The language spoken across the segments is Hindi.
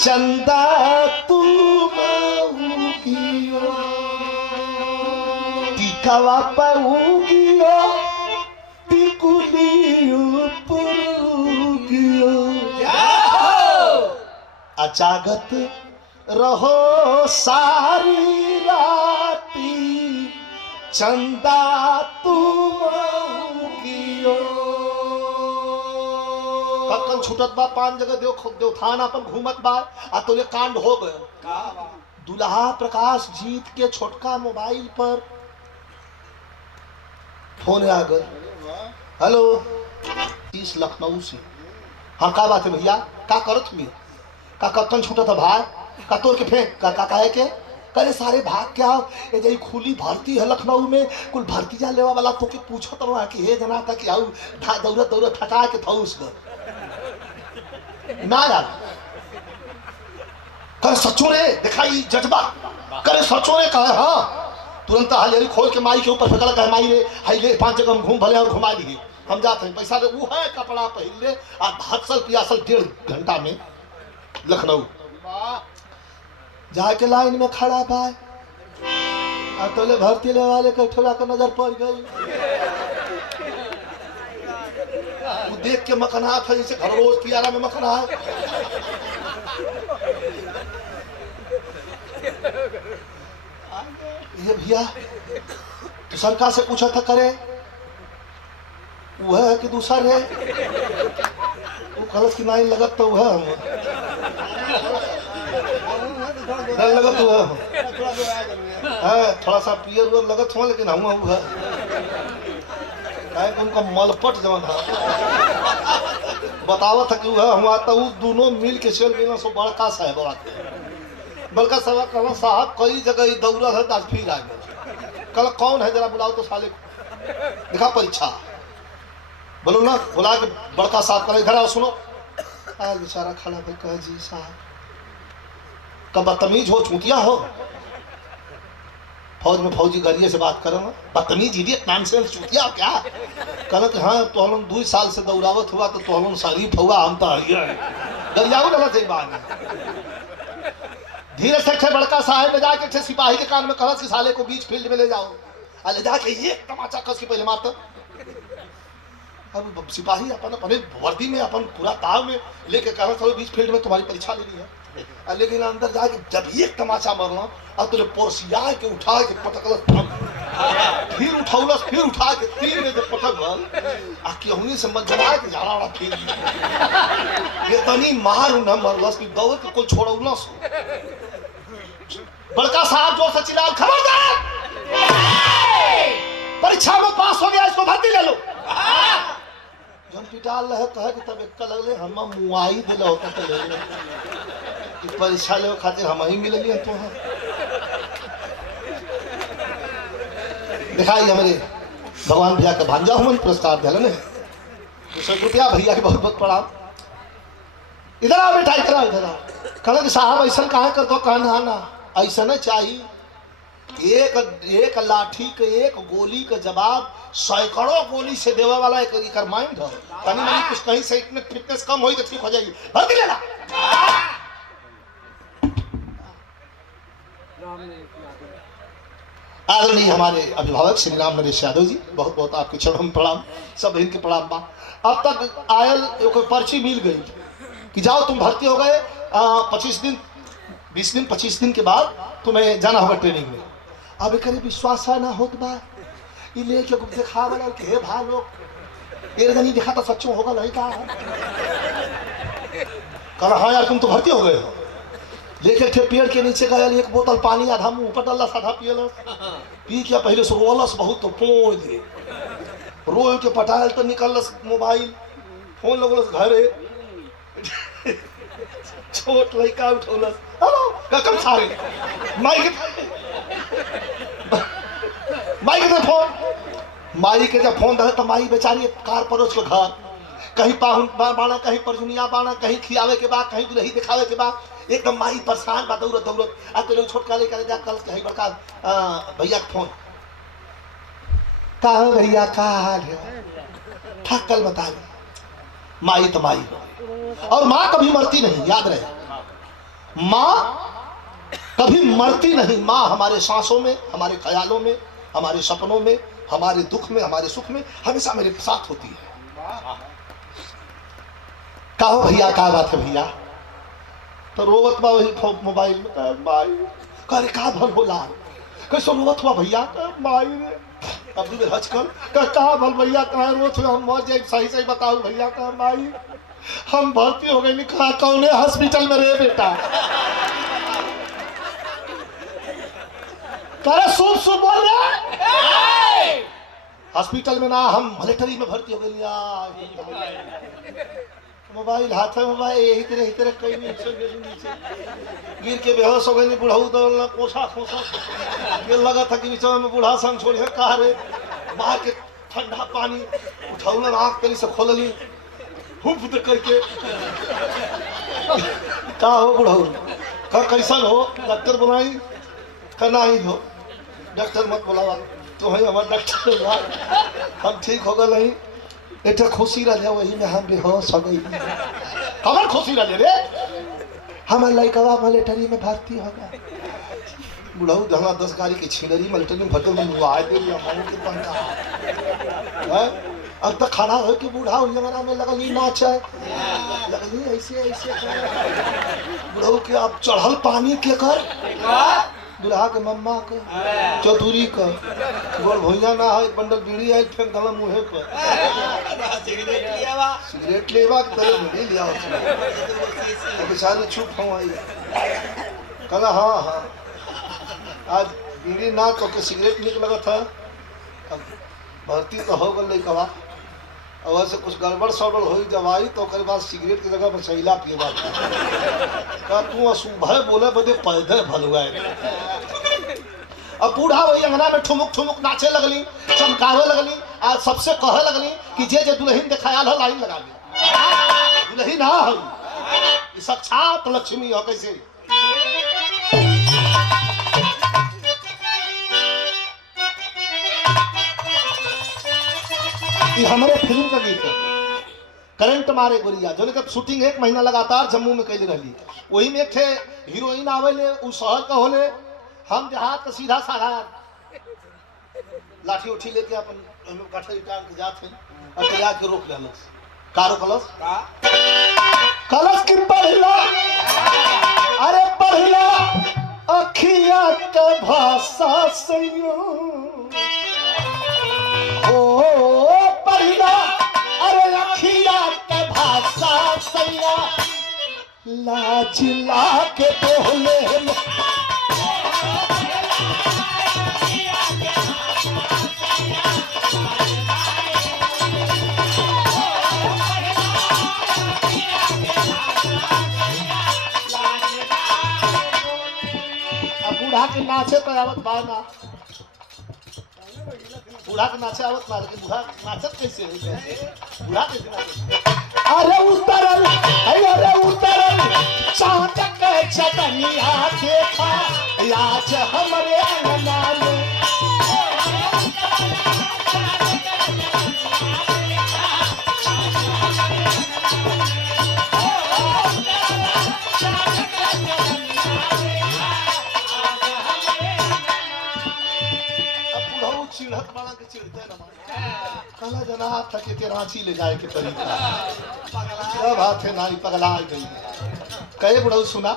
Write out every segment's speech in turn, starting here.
चंदा तुम टीकावा पाऊगियो टिकुली उपरुगियो अजागत रहो सारी राती चंदा तुम कक्कन छूटत बा 5 जगह देव थान अपन घूमत बा आ तोले कांड हो गए। दुल्हा प्रकाश जीत के छोटका मोबाइल पर फोन आ गए। हेलो इस लखनऊ से। हाँ का बात है भैया का करत हुई का कक्कन छूटत है भाई का तोड़ के फेंक का कहे के करे सारे भाग के आओ ये जई खुली भर्ती है लखनऊ में कुल भर्ती जा लेवा वाला तो के पूछत रहा कि हे जना था कि आओ दौड़त दौड़त थका के थौस ना यार कर सचो रे दिखाई जज्बा करे सचो रे कहे हाँ तुरंत हलियारी खोल के माई के ऊपर फेंकल कहे माई रे हाई ले 5 जगह हम घूम भले और घुमा दिए हम जाते हैं पैसा दे वो है कपड़ा पहन ले आ हसल पियासल 1.5 घंटा में लखनऊ जाके लाइन में खड़ा भाई आ तोले भर्ती ले वाले के ठोला के नजर पड़ गई। वो देख के मखनात है जैसे घर रोज पियारा में मखना है। ये भैया तो सरकार से पूछा था करे वो है कि दूसरा है वो कलश की नाइन लगत तो वह हम लगत हुआ है थोड़ा सा पियर हुआ लगत हुआ लेकिन हम हुआ उनका मलपट जवन है बतावा था कि वह हम आता उस दोनों मिल के चल गए सो बड़का साहब बड़का साहब कहना साहब कई जगह दौरा है आज फिर आ गए कल कौन है जरा बुलाओ तो साले दिखा परीक्षा बोलो ना बुला के बड़का साहब करे इधर आओ सुनो आज बेचारा खड़ा भाई कहे जी साहब कब बदतमीज हो चूतिया हो फौज में फौजी गरिए से बात करो ना बदतमीज इडियट नॉनसेंस चूतिया क्या कहना कि हाँ तो हम 2 साल से दौड़ावत हुआ तो हम शरीफ हुआ हम तो हरिया गरियाऊ गलत है बात धीरे से बड़का साहब में जाके सिपाही के कान में कहस कि साले को बीच फील्ड में ले जाओ ले जाके ये तमाचा कस के पहले मारता। अब सिपाही अपन अपने वर्दी में अपन पूरा ताव में लेके कहना चलो बीच फील्ड में तुम्हारी परीक्षा लेनी है लेकिन अंदर जाके जब ये तमाचा मारना अब तुझे पोरसिया के उठा के पटकलस फिर उठौलस फिर उठा के 3 में जब पटकल आ केहुनी से मत जमा के जा रहा फिर इतनी मार न मरलस कि दौड़ के कोई छोड़ौलस। बड़का साहब जोर से चिल्लाए खबरदार परीक्षा में पास हो गया इसको भर्ती ले लो। जन पिटाल रहे कहे कि तब एक लगले हम मुआई दिले होता तो ले ले परीक्षा ले खातिर हम ही मिले लिए तो दिखाई हमारे भगवान भैया का भांजा हम पुरस्कार दिला ने 200 रुपया भैया के बहुत बहुत प्रणाम। इधर आओ बेटा इधर आओ कहना कि साहब ऐसा कहा कर दो कहना ना ऐसा न चाहिए एक लाठी के एक गोली का जवाब सैकड़ों गोली से देवे वाला एक माइंड है तनी मनी कुछ कहीं से इतने फिटनेस कम होई तो ठीक हो जाएगी भर्ती लेना। आदरणीय हमारे अभिभावक श्री राम नरेश यादव जी बहुत बहुत आपके चरणों में प्रणाम सब बहन के प्रणाम बा। अब तक आयल एक पर्ची मिल गई कि जाओ तुम भर्ती हो गए 25 दिन 20 दिन 25 दिन के बाद तुम्हें जाना होगा ट्रेनिंग में। अब एक विश्वास है ना होत बा ये लेके देखा वाला कि हे भाई लोग ये नहीं देखा तो सच्चो होगा नहीं का कहा हाँ यार तुम तो भर्ती हो गए हो लेके थे पेड़ के नीचे गया एक बोतल पानी आधा मुंह पर डाला साधा पियलस पी के पहले से रोलस बहुत तो पोड़ दे रोल के पटायल तो निकलस मोबाइल फोन लगलस घरे छोट लड़का उठौलस हेलो ककम सारे माइक फोन माई के जब फोन रहे तो माई बेचारी कार परोस के घर कहीं पाहुन बाना कहीं परजुनिया बाना कहीं खियावे के बाद कहीं दुल्ही दिखावे के बाद एकदम माई परेशान बा दौड़त दौड़त आ तो छोटका लेकर जा कल कहीं बड़का भैया का फोन का हो भैया का हाल है ठक कल बता माई तो माई और माँ कभी मरती नहीं याद रहे माँ कभी मरती नहीं। माँ हमारे सांसों में, हमारे ख्यालों में, हमारे सपनों में, हमारे दुख में, हमारे सुख में हमेशा मेरे साथ होती है। कहो भैया क्या बात है भैया? तो रोवत बा वही मोबाइल में, माई करे का भल होला, कैसे रोवत हुआ भैया? माई रे अभी मेरे हचकल का भल भैया कहा रोत हुआ, हम मर जाए, सही सही बताओ भैया? कहा माई हम भर्ती हो गए। कहा कौन हॉस्पिटल में रे बेटा? करे शुभ शुभ बोल रहे हॉस्पिटल में ना, हम मिलिट्री में भर्ती हो गए। मोबाइल हाथ में, मोबाइल यही तरह कहीं नीचे गिर के बेहोश हो गई। बुढ़ाऊ दौड़ना कोसा खोसा ये लगा था कि नीचे में बूढ़ा संग छोड़ कहा रे मार के ठंडा पानी उठाऊ, आँख कहीं से खोलली हुफ करके का हो बुढ़ाऊ का कैसन हो? डॉक्टर बुलाई करना ही हो। डॉक्टर मत बुलावा तो है हमारे डॉक्टर, हम ठीक हो गए नहीं। एक खुशी रह वही में हम बेहोश हो गई। कमर खुशी रह रे हमारे लड़कवा मिलिट्री में भर्ती हो गया। बुढ़ाऊ धमा 10 गाड़ी की छिड़री मिलिट्री में भर्ती अब तक खड़ा हो कि बूढ़ा जमाना में लगल नाच है, लगल ऐसे ऐसे बुढ़ाऊ के अब चढ़ल पानी के कर दुल्हा के मम्मा के चौधरी का गोल भैया ना है, बंडल बीड़ी आयल फेंक दला मुँहे पर, सिगरेट लेवा के तरह बीड़ी लिया उसने। बेचारे चुप हो आई, कहला हाँ हाँ आज बीड़ी ना तो के सिगरेट निक लगा था। अब भर्ती तो हो गई कवा, और से कुछ गड़बड़ सड़बड़ हुई दवाई तो कर बाद सिगरेट की जगह पर शैला पिएगा। का तू असुबह बोले बदे पैदे भलुआ। अब बूढ़ा वही अंगना में ठुमुक ठुमुक नाचे लगली, चमकावे लगली, आज सबसे कहे लगली कि जे दुल्हन देखायल हो लाइन लगा ली। दुल्हन हाँ हो साक्षात लक्ष्मी हो। कैसे हमारे फिल्म का गीत है करंट मारे गोरिया, जो कब शूटिंग 1 महीना लगातार जम्मू में कैली रही। वही में एक थे हीरोइन आवेले, उ शहर का होले, हम देहात का सीधा साधा लाठी उठी लेके अपन कठरी टांग के जाते और तैयार के रोक लेलस। कारो कलश की पढ़ला, अरे पढ़ला अखिया के भाषा सैयो ओ पढ़ला, अरे अखिया के भाषा सैया लाज ला के बोले बूढ़ा के नाचे तो आवत बाना, बूढ़ा के नाचे आवत बा, लेकिन बूढ़ा नाचत कैसे है? बूढ़ा कैसे नाचत? अरे उतरल, अरे उतरल चाँद के चटनिया देखा आज हमरे अंगना में। चिढ़त बड़ा के चिढ़ते न कहला जना था कि रांची ले जाए के तरीका सब हाथ है नाई पगला गई। कहे बुढ़ऊ सुना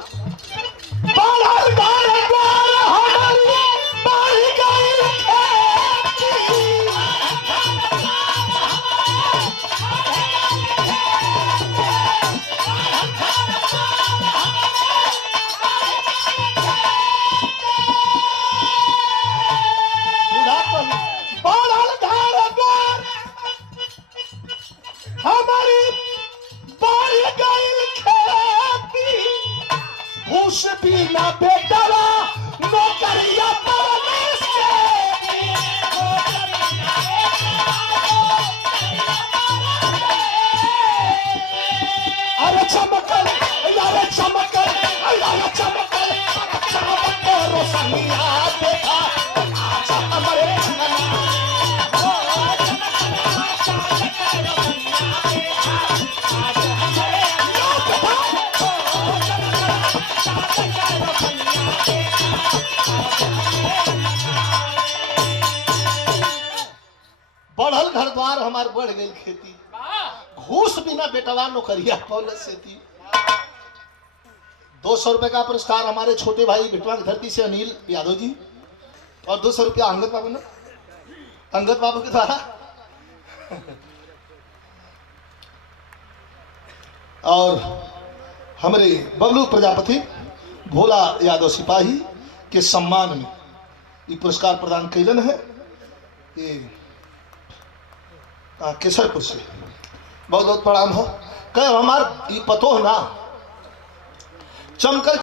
बिना बेटवा नौकरिया अरे चमकल, अरे चमकल, अरे चमकल, चमकल रोशनिया देखा आज हमारे परिवार हमार बढ़ गई खेती, घूस बिना बेटवा नौकरिया पौलत से थी। 200 रुपए का पुरस्कार हमारे छोटे भाई बिटवा की धरती से अनिल यादव जी, और 200 रुपया अंगद बाबू ने, अंगद बाबू के द्वारा। और हमारे बबलू प्रजापति भोला यादव सिपाही के सम्मान में ये पुरस्कार प्रदान कैलन है। ये केसरपुर से बहुत बहुत प्रणाम हो। कह हमार ये पतो ना चमकर